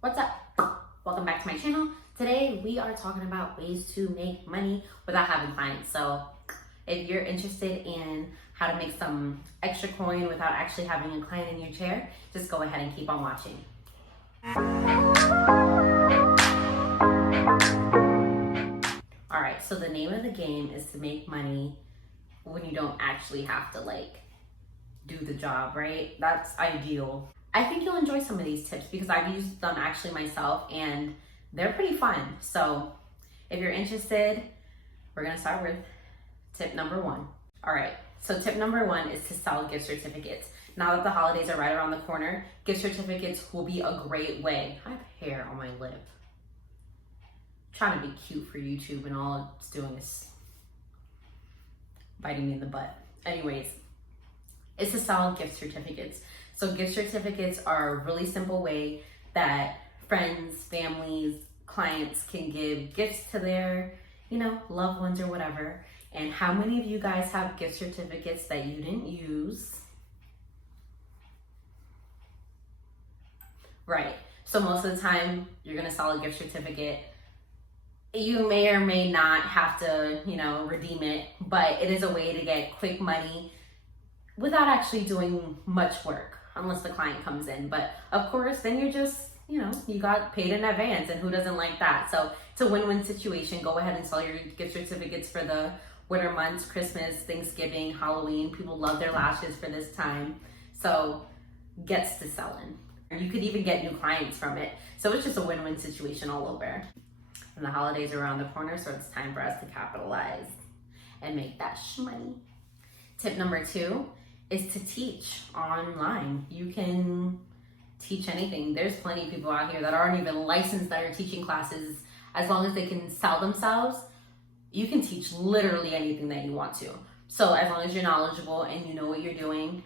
What's up? Welcome back to my channel. Today we are talking about ways to make money without having clients. So if you're interested in how to make some extra coin without actually having a client in your chair, just go ahead and keep on watching. All right, so the name of the game is to make money when you don't actually have to do the job, right? That's ideal. I think you'll enjoy some of these tips because I've used them actually myself and they're pretty fun. So if you're interested, we're gonna start with tip number one. All right, so tip number one is to sell gift certificates. Now that the holidays are right around the corner, gift certificates will be a great way. I have hair on my lip. I'm trying to be cute for YouTube and all it's doing is biting me in the butt. Anyways, it's to sell gift certificates. So gift certificates are a really simple way that friends, families, clients can give gifts to their, loved ones or whatever. And how many of you guys have gift certificates that you didn't use? Right. So most of the time you're gonna sell a gift certificate. You may or may not have to, redeem it, but it is a way to get quick money without actually doing much work, unless the client comes in. But of course, then you're just, you got paid in advance and who doesn't like that? So it's a win-win situation. Go ahead and sell your gift certificates for the winter months, Christmas, Thanksgiving, Halloween. People love their lashes for this time. So gets to selling. You could even get new clients from it. So it's just a win-win situation all over. And the holidays are around the corner, so it's time for us to capitalize and make that money. Tip number two is to teach online. You can teach anything. There's plenty of people out here that aren't even licensed that are teaching classes. As long as they can sell themselves, you can teach literally anything that you want to. So as long as you're knowledgeable and you know what you're doing,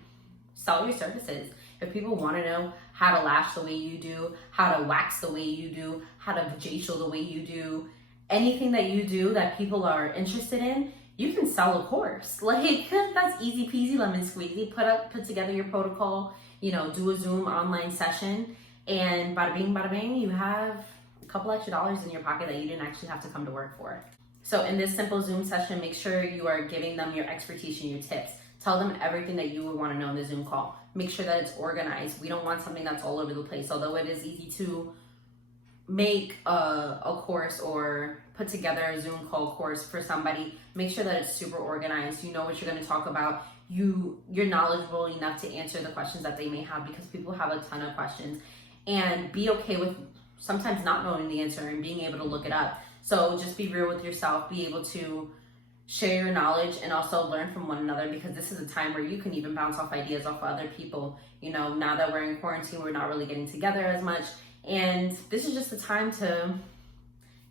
sell your services. If people want to know how to lash the way you do, how to wax the way you do, how to facial the way you do, anything that you do that people are interested in, you can sell a course. That's easy peasy lemon squeezy. Put together your protocol, do a Zoom online session, and bada bing, bada bang, you have a couple extra dollars in your pocket that you didn't actually have to come to work for. So in this simple Zoom session, make sure you are giving them your expertise and your tips. Tell them everything that you would want to know in the Zoom call. Make sure that it's organized. We don't want something that's all over the place. Although it is easy to make a course or put together a Zoom call course for somebody, make sure that it's super organized. You know what you're going to talk about. You're knowledgeable enough to answer the questions that they may have, because people have a ton of questions. And be okay with sometimes not knowing the answer and being able to look it up. So just be real with yourself. Be able to share your knowledge and also learn from one another, because this is a time where you can even bounce off ideas off of other people. Now that we're in quarantine, we're not really getting together as much. And this is just a time to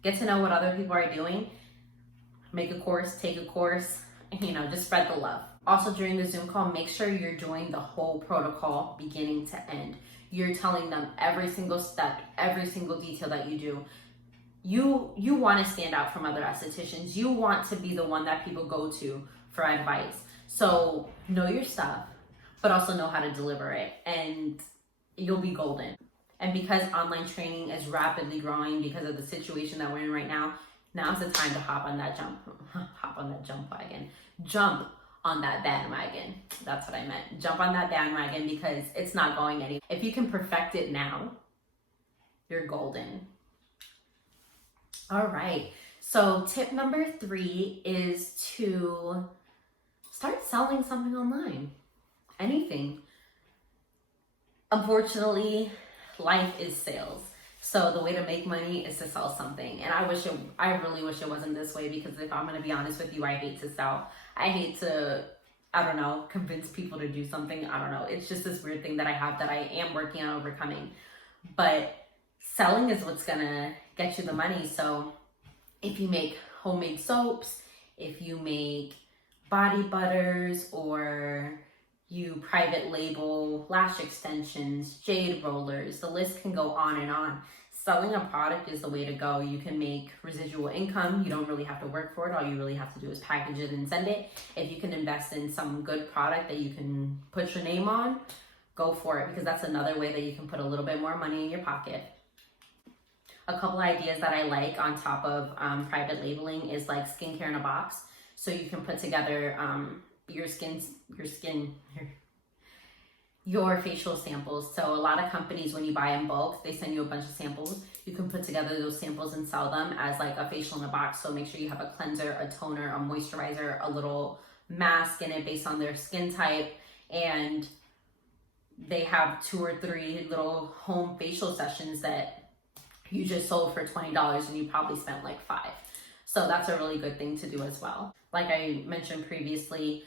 get to know what other people are doing. Make a course, take a course, just spread the love. Also during the Zoom call, make sure you're doing the whole protocol beginning to end. You're telling them every single step, every single detail that you do. You want to stand out from other estheticians. You want to be the one that people go to for advice. So know your stuff, but also know how to deliver it, and you'll be golden. And because online training is rapidly growing because of the situation that we're in right now, now's the time to hop on that bandwagon. That's what I meant. Jump on that bandwagon because it's not going anywhere. If you can perfect it now, you're golden. All right, so tip number three is to start selling something online. Anything. Unfortunately, life is sales. So the way to make money is to sell something. And I really wish it wasn't this way, because if I'm gonna be honest with you, I hate to sell. I hate to, convince people to do something. It's just this weird thing that I have that I am working on overcoming. But selling is what's gonna get you the money. So if you make homemade soaps, if you make body butters, or you private label lash extensions, jade rollers, the list can go on and on. Selling a product is the way to go. You can make residual income. You don't really have to work for it. All you really have to do is package it and send it. If you can invest in some good product that you can put your name on, go for it, because that's another way that you can put a little bit more money in your pocket. A couple ideas that I like on top of private labeling is like skincare in a box. So you can put together your facial samples. So a lot of companies, when you buy in bulk, they send you a bunch of samples. You can put together those samples and sell them as like a facial in a box. So make sure you have a cleanser, a toner, a moisturizer, a little mask in it based on their skin type. And they have 2 or 3 little home facial sessions that you just sold for $20 and you probably spent like $5. So that's a really good thing to do as well. Like I mentioned previously,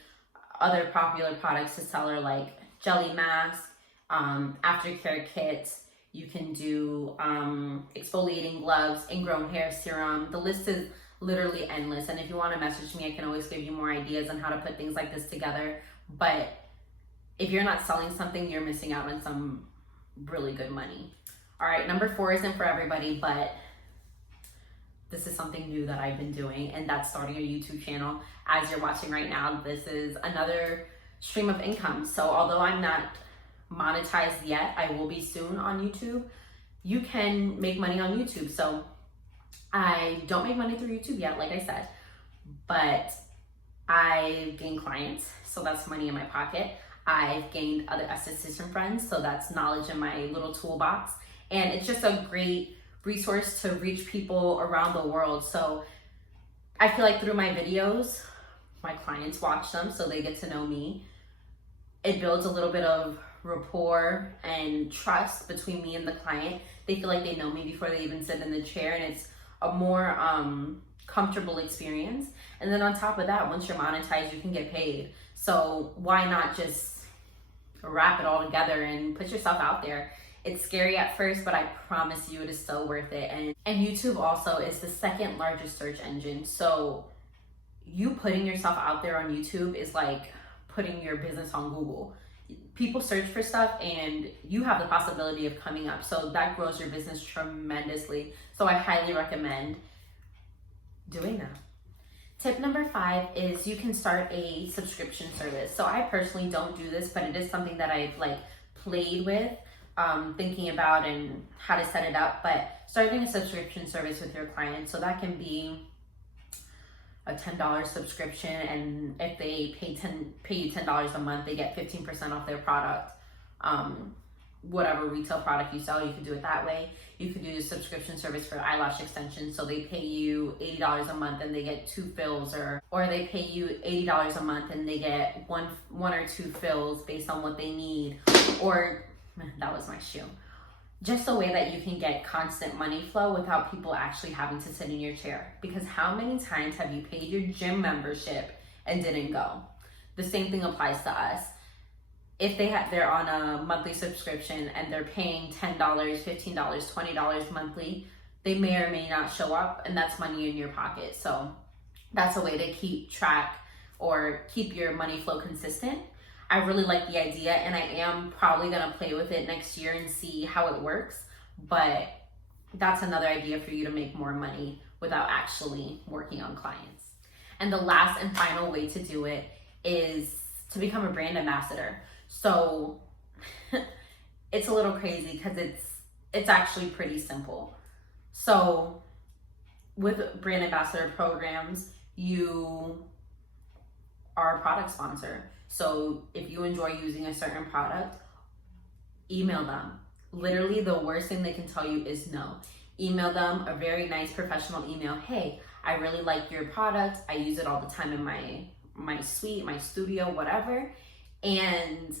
other popular products to sell are like jelly mask, aftercare kits. You can do exfoliating gloves, ingrown hair serum. The list is literally endless. And if you want to message me, I can always give you more ideas on how to put things like this together. But if you're not selling something, you're missing out on some really good money. All right, number 4 isn't for everybody, but this is something new that I've been doing, and that's starting a YouTube channel. As you're watching right now, this is another stream of income. So although I'm not monetized yet, I will be soon on YouTube. You can make money on YouTube. So I don't make money through YouTube yet, like I said, but I gain clients, so that's money in my pocket. I've gained other esthetician friends, so that's knowledge in my little toolbox. And it's just a great resource to reach people around the world. So I feel like through my videos, my clients watch them, so they get to know me. It builds a little bit of rapport and trust between me and the client. They feel like they know me before they even sit in the chair, and it's a more comfortable experience. And then on top of that, once you're monetized, you can get paid. So why not just wrap it all together and put yourself out there? It's scary at first, but I promise you it is so worth it. And YouTube also is the 2nd largest search engine. So you putting yourself out there on YouTube is like putting your business on Google. People search for stuff and you have the possibility of coming up. So that grows your business tremendously. So I highly recommend doing that. Tip number 5 is you can start a subscription service. So I personally don't do this, but it is something that I've like played with, thinking about and how to set it up. But starting a subscription service with your clients, so that can be a $10 subscription, and if they pay you $10 a month, they get 15% off their product. Whatever retail product you sell, you can do it that way. You could do a subscription service for eyelash extensions, so they pay you $80 a month and they get 2 fills, or they pay you $80 a month and they get one or 2 fills based on what they need. Or that was my shoe. Just a way that you can get constant money flow without people actually having to sit in your chair. Because how many times have you paid your gym membership and didn't go? The same thing applies to us. If they're on a monthly subscription and they're paying $10, $15, $20 monthly, they may or may not show up, and that's money in your pocket. So that's a way to keep track or keep your money flow consistent. I really like the idea, and I am probably gonna play with it next year and see how it works, but that's another idea for you to make more money without actually working on clients. And the last and final way to do it is to become a brand ambassador. So it's a little crazy because it's actually pretty simple. So with brand ambassador programs, you are a product sponsor. So if you enjoy using a certain product, email them. Literally the worst thing they can tell you is no. Email them a very nice professional email. Hey, I really like your product. I use it all the time in my suite, my studio, whatever. And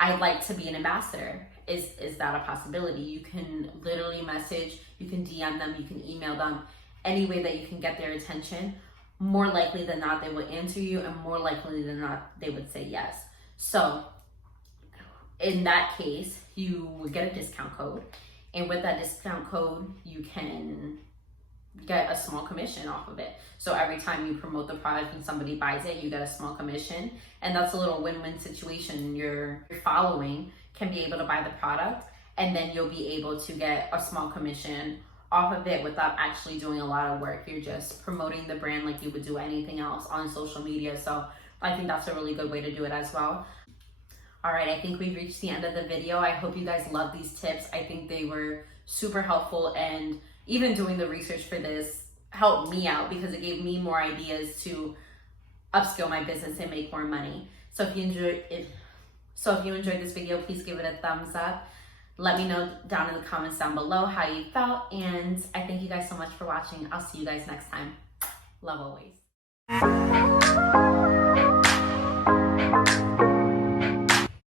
I'd like to be an ambassador. Is that a possibility? You can literally message, you can DM them, you can email them, any way that you can get their attention. More likely than not, they would answer you, and more likely than not, they would say yes. So in that case, you would get a discount code. And with that discount code, you can get a small commission off of it. So every time you promote the product and somebody buys it, you get a small commission. And that's a little win-win situation. Your following can be able to buy the product, and then you'll be able to get a small commission off of it without actually doing a lot of work. You're just promoting the brand like you would do anything else on social media. So I think that's a really good way to do it as well. All right, I think we've reached the end of the video. I hope you guys love these tips. I think they were super helpful, and even doing the research for this helped me out because it gave me more ideas to upskill my business and make more money. So if you enjoyed this video, please give it a thumbs up. Let me know down in the comments down below how you felt, and I thank you guys so much for watching. I'll see you guys next time. Love always.